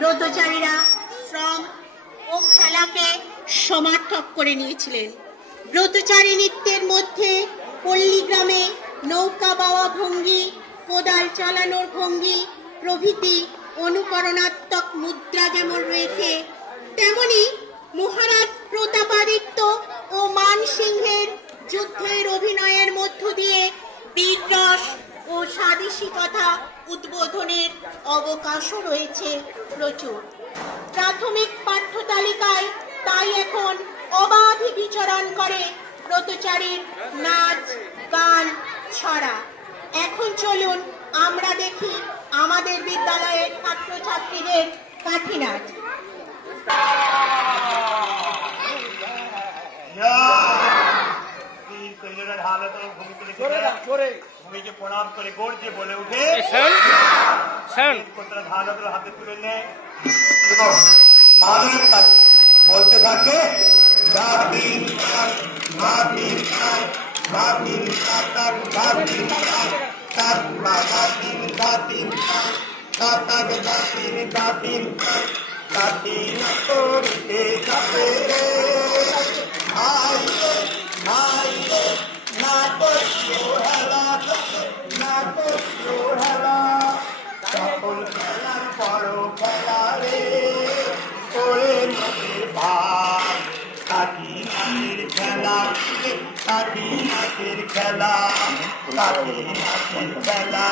ব্রতচারীরা শ্রম ও খেলাকে সমার্থক করে নিয়েছিলেন। ব্রতচারী নৃত্যের মধ্যে পল্লীগ্রামে নৌকা বাওয়া ভঙ্গি, কোদাল চালানোর ভঙ্গি প্রভৃতি অনুকরণাত্মক মুদ্রা যেমন রয়েছে, তেমনি মহারাজ প্রতাপাদিত্য ও মানসিংহের যুদ্ধের অভিনয়ের মধ্য দিয়ে বীররস ও স্বাদেশিকতা উদ্বোধনের অবকাশও রয়েছে প্রচুর। প্রাথমিক পাঠ্য তালিকায় তাই এখন অবাধে বিচরণ করে ব্রতচারীর নাচ গান ছড়া। এখন চলুন আমরা দেখি আমাদের বিদ্যালয়ের ছাত্রছাত্রীদের কাঠি নাচ। ভূমিকে প্রণাম করে গর্জে বলে উঠে হাতে তুলে নেয় এবং মাদুরের কাছে বলতে থাকে খেলার বড় খেলা রে ওরে নদীর ভাগ কাটি নাচের খেলা, কাটি নাচের খেলা, কাটি নাচের খেলা,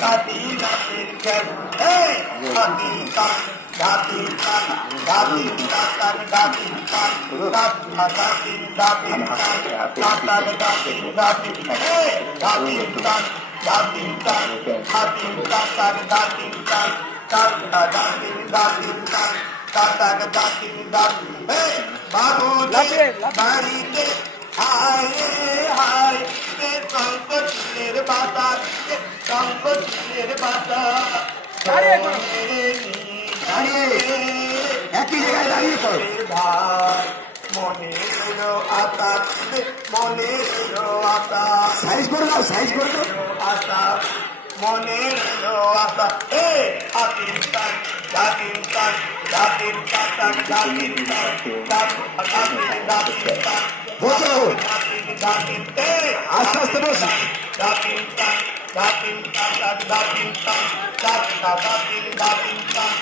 কাটি নাচের খেলা। হাতি তাক ঘাতি তাক ঘাতি তাক ঘাতি তাক ঘাতি ঘাতি তাক ঘাতি ঘাতি ঘাতি তাক ঘাতি তাক ঘাতি তাক ঘাতি তাক ঘাতি ঘাতি তাক বাবু বাড়িতে হায় হায় কঙ্কনের বাতাস, কঙ্কনের বাতাস একই জায়গায় দাঁড়িয়ে পড়ো ভাই। মনে এলো আশা, মনে এলো আশা, সাইজ করে দাও, সাইজ করে দাও আশা, মনে এলো আশা। হাতির তাক ঘাতির তাক ঘাতির তাক ঘাতির তাক ঘাতির তাক বসো, আস্তে আস্তে বসো। ঘাতির তাক ঘাতির তাক ঘাতির তাক ঘাতির ঘাতির তাক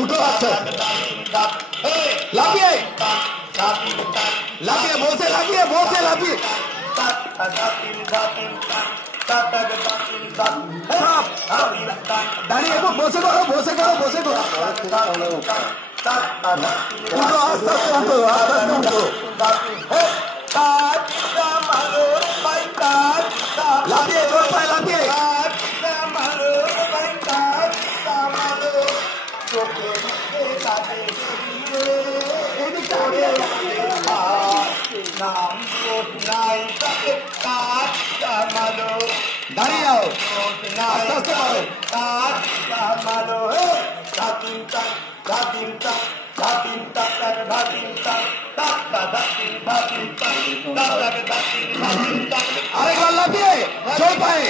উঠো আচ্ছা লাফিয়ে লাফিয়ে বসে লাফিয়ে বসে লাফিয়ে দাঁড়িয়ে বসে করো বসে করো বসে করো উঠো আস্তে আস্তে উঠো আস্তে আস্তে উঠো লাফিয়ে জোর পায় লাফিয়ে দাঁড়িয়ে যাও আস্তে আরেকবার লাফিয়ে জোর পায়